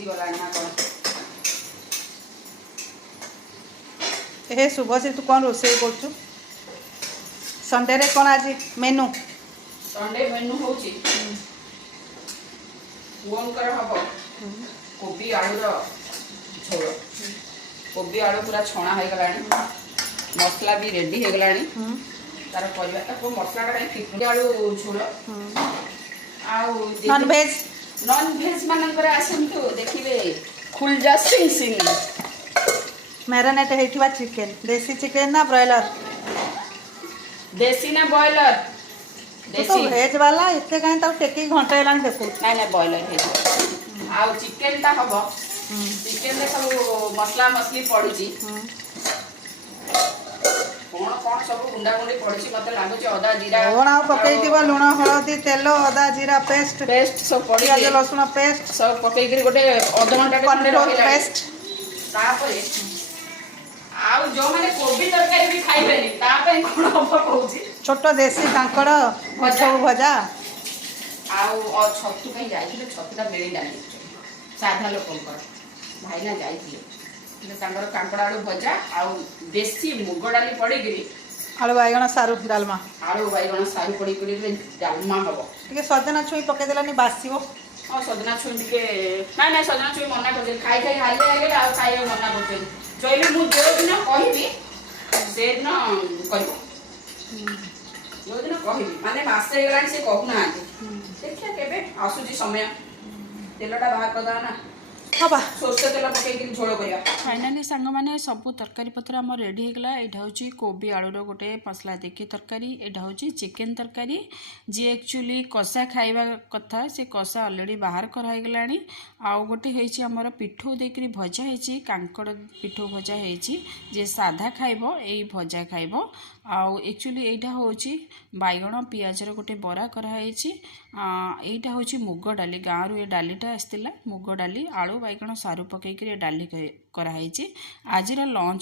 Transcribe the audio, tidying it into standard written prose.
सीझी गला ना कौन हे शुभश्री तू कौन रोषे कर संडे रे कौन आज मेनू संडे मेनू होची फोन कर हबो कोबी आलूर झोल कोबी आलू पूरा छणा हो गलानी मसला भी रेडी हो गलानी तार परिवा ताको मसला का कोबी आलू झोल नॉन वेज मानकर आसतु देखिए खुलजा सिंह सिंह मैरिनेट होइथिबा चिकन देसी चिकन ना ब्रॉयलर देसी ना बॉयलर तो वेज वाला इतने कहीं तक टेकी घंटे हेलान देखो ना ना बॉयलर है आ चिकन ता हबो चिकन में सब मसला मसली पड़ी कौन कौन सब गुंडा गुंडी पड़ी मत लागुच अदा जीरा कौन आ पकईथिबा लुण हळदी तेल अदा जीरा पेस्ट सब पड़ी प्याज लहसुन पेस्ट सब पकईकरी गोटे अध घंटा कॉर्नफ्लोर पेस्ट तापरे आउ जो माने कोबी तरकारी भी खाइबेनी तापे कोन हबो कहूची छोट देसी कांकड़ मछू भजा आउ छतु कहीं जाइथिले छतुटा मिली नाही साधा लोकंकर भाईना जाइथिले तांकर कांकड़ आलू भजा आउ देसी मुग डाली पड़ीगिरी आलू बाइगण सारू डालमा आलू बाइगण सारू पड़ीगिरी डालमा हबो टिके सजना छुई पके देलानी बासीबो हां सजना छुई टिके ना ना सजना छुई मना कर खाई खाई हाले आगे आ खाई मना कर चले मु जो दिन कहबी से दिन कहबो जो दिन कहबी माने मासे गलानी से कहू ना देखिया केबे आसुची समय तेलटा बाहर कर ना हबा सोरष तेल पकईकरी झोल करिया फाइनाली सांग मैंने सब तरकारी पत्र आम रेडी होगला यहाँ हूँ कोबी आलूर गोटे मसला देखी तरकारी यहाँ हूँ चिकेन तरकारी जी एक्चुअली कषा खाइबा कथा से कषा अलरेडी बाहर करागला आउ गोटे होमर पिठू देकर भजा होती कांकड़ पिठू भजा होती जे साधा खाइब यही भजा खाइब आउ एक्चुअली यहाँ हूँ बैगण पियाजर गोटे बरा कराई यहाँ हूँ मुग डाली गाँव ये डालीटा आसला मुग डाली आलू बैगण सारू पकईकरी डाली कराई आज लंच